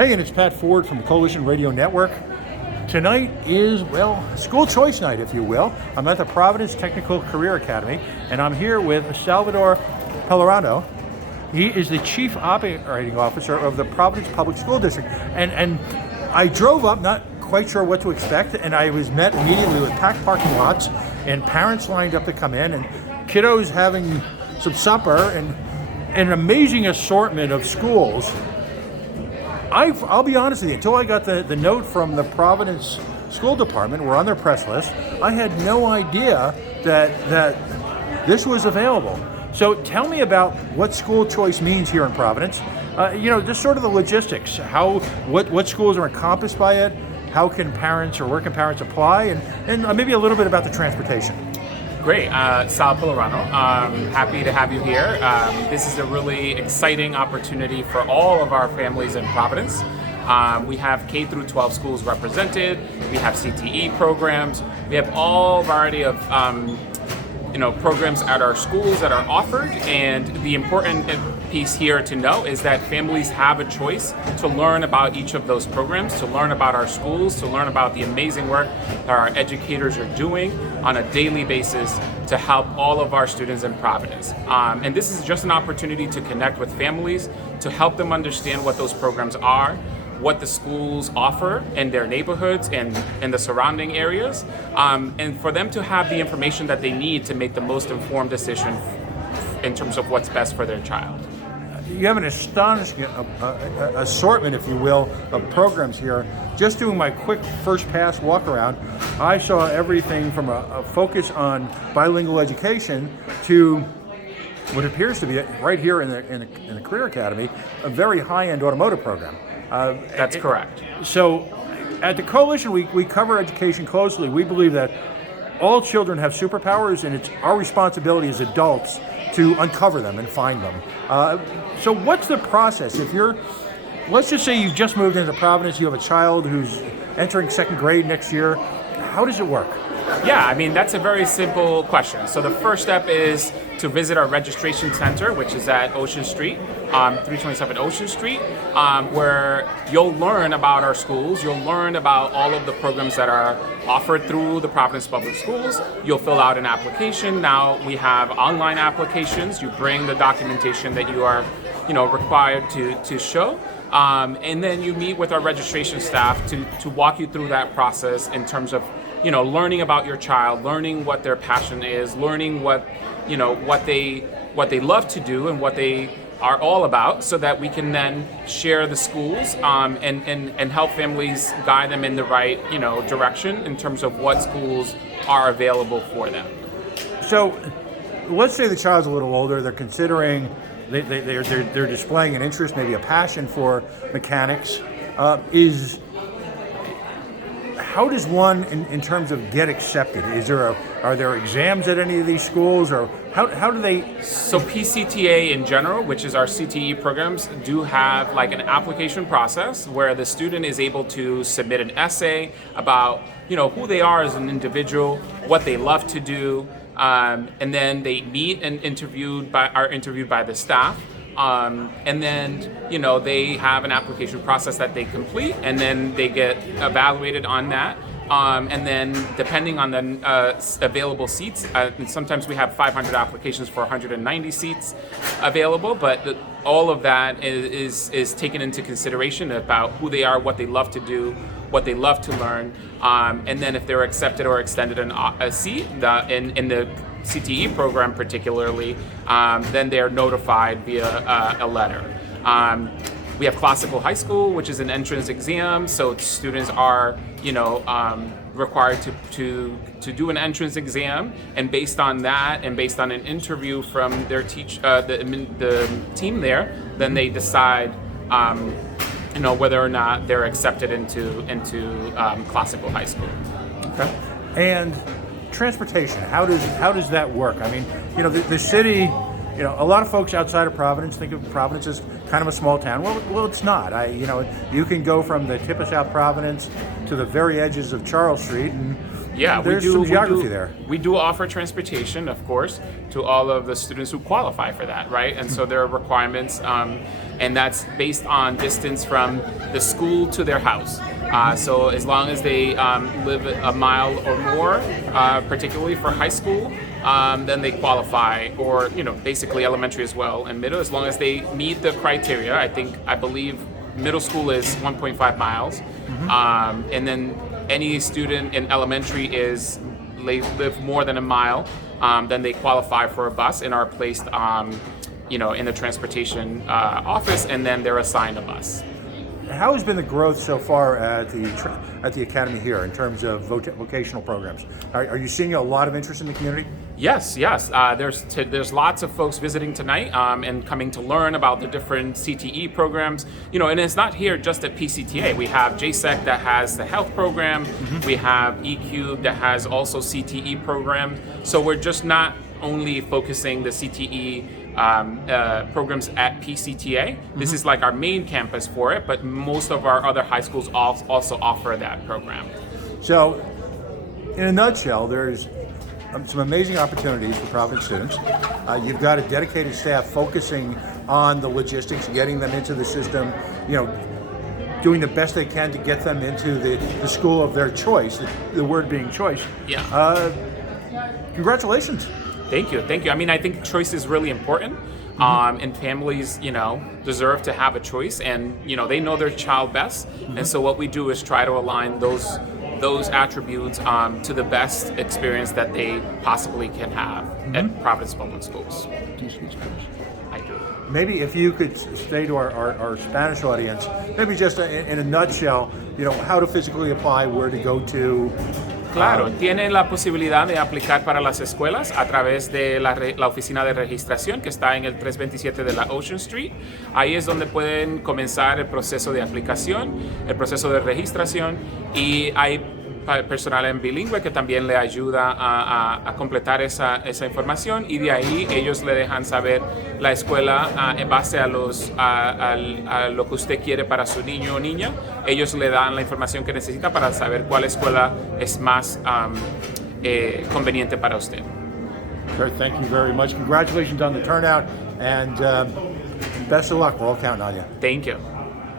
Hey, and it's Pat Ford from Coalition Radio Network. Tonight is, well, school choice night, if you will. I'm at the Providence Technical Career Academy, and I'm here with Salvador Pellerano. He is the Chief Operating Officer of the Providence Public School District. And I drove up, not quite sure what to expect, and I was met immediately with packed parking lots and parents lined up to come in, and kiddos having some supper, and an amazing assortment of schools. I'll be honest with you, until I got the note from the Providence School Department, we're on their press list, I had no idea that this was available. So tell me about what school choice means here in Providence. Just sort of the logistics, what schools are encompassed by it, how can parents or working parents apply, and maybe a little bit about the transportation. Great, Sal Pellerano. Happy to have you here. This is a really exciting opportunity for all of our families in Providence. We have K through 12 schools represented. We have CTE programs. We have all variety of programs at our schools that are offered. And the important piece here to know is that families have a choice to learn about each of those programs, to learn about our schools, to learn about the amazing work that our educators are doing on a daily basis to help all of our students in Providence. And this is just an opportunity to connect with families, to help them understand what those programs are, what the schools offer in their neighborhoods and in the surrounding areas, and for them to have the information that they need to make the most informed decision in terms of what's best for their child. You have an astonishing assortment, if you will, of programs here. Just doing my quick first pass walk around, I saw everything from a focus on bilingual education to what appears to be right here in the Career Academy, a very high-end automotive program. That's correct. So at the Coalition, we cover education closely. We believe that all children have superpowers, and it's our responsibility as adults to uncover them and find them. So what's the process? Let's just say you've just moved into Providence, you have a child who's entering second grade next year. How does it work? Yeah, that's a very simple question. So the first step is to visit our registration center, which is at Ocean Street, 327 Ocean Street, where you'll learn about our schools. You'll learn about all of the programs that are offered through the Providence Public Schools. You'll fill out an application. Now we have online applications. You bring the documentation that you are, required to show. And then you meet with our registration staff to walk you through that process in terms of learning about your child, learning what their passion is, learning what they love to do and what they are all about, so that we can then share the schools and help families guide them in the right direction in terms of what schools are available for them. So let's say the child's a little older, they're considering, they're displaying an interest, maybe a passion for mechanics. How does one, in terms of get accepted? Are there exams at any of these schools, or how do they? So PCTA in general, which is our CTE programs, do have like an application process where the student is able to submit an essay about who they are as an individual, what they love to do, and then they meet and are interviewed by the staff. And then, they have an application process that they complete, and then they get evaluated on that. And then depending on the available seats, sometimes we have 500 applications for 190 seats available, but all of that is taken into consideration about who they are, what they love to do, what they love to learn. And then if they're accepted or extended a seat in the CTE program particularly, then they're notified via a letter. We have classical high school, which is an entrance exam, so students are required to do an entrance exam, and based on that and based on an interview from their the team there, then they decide whether or not they're accepted into classical high school. Okay. And transportation, how does that work? The city, a lot of folks outside of Providence think of Providence as kind of a small town. Well, it's not. You can go from the tip of South Providence to the very edges of Charles Street, and Yeah, there's some geography there. We do offer transportation, of course, to all of the students who qualify for that, right? And so there are requirements, and that's based on distance from the school to their house. So as long as they live a mile or more, particularly for high school, then they qualify, or basically elementary as well and middle, as long as they meet the criteria. I believe middle school is 1.5 miles, and then any student in elementary live more than a mile, then they qualify for a bus and are placed, in the transportation office, and then they're assigned a bus. How has been the growth so far at the academy here in terms of vocational programs? Are you seeing a lot of interest in the community? Yes. There's lots of folks visiting tonight and coming to learn about the different CTE programs. And it's not here just at PCTA. We have JSEC that has the health program. We have EQ that has also CTE programs. So we're just not only focusing the CTE programs at PCTA. This is like our main campus for it, but most of our other high schools also offer that program. So, in a nutshell, there's some amazing opportunities for Providence students. You've got a dedicated staff focusing on the logistics, getting them into the system, doing the best they can to get them into the school of their choice, the word being choice. Yeah. Congratulations. Thank you. I mean, I think choice is really important, and families, deserve to have a choice, and they know their child best, and so what we do is try to align those attributes to the best experience that they possibly can have at Providence Public Schools. I do. Maybe if you could say to our Spanish audience, maybe just in a nutshell, how to physically apply, where to go to. Claro, tienen la posibilidad de aplicar para las escuelas a través de la oficina de registración que está en el 327 de la Ocean Street. Ahí es donde pueden comenzar el proceso de aplicación, el proceso de registración, y hay personal en bilingüe que también le ayuda a completar esa información, y de ahí ellos le dejan saber la escuela en base a lo que usted quiere para su niño o niña. Ellos le dan la información que necesita para saber cuál escuela es más conveniente para usted. Sure, thank you very much. Congratulations on the turnout, and best of luck. We're all counting on you. Thank you.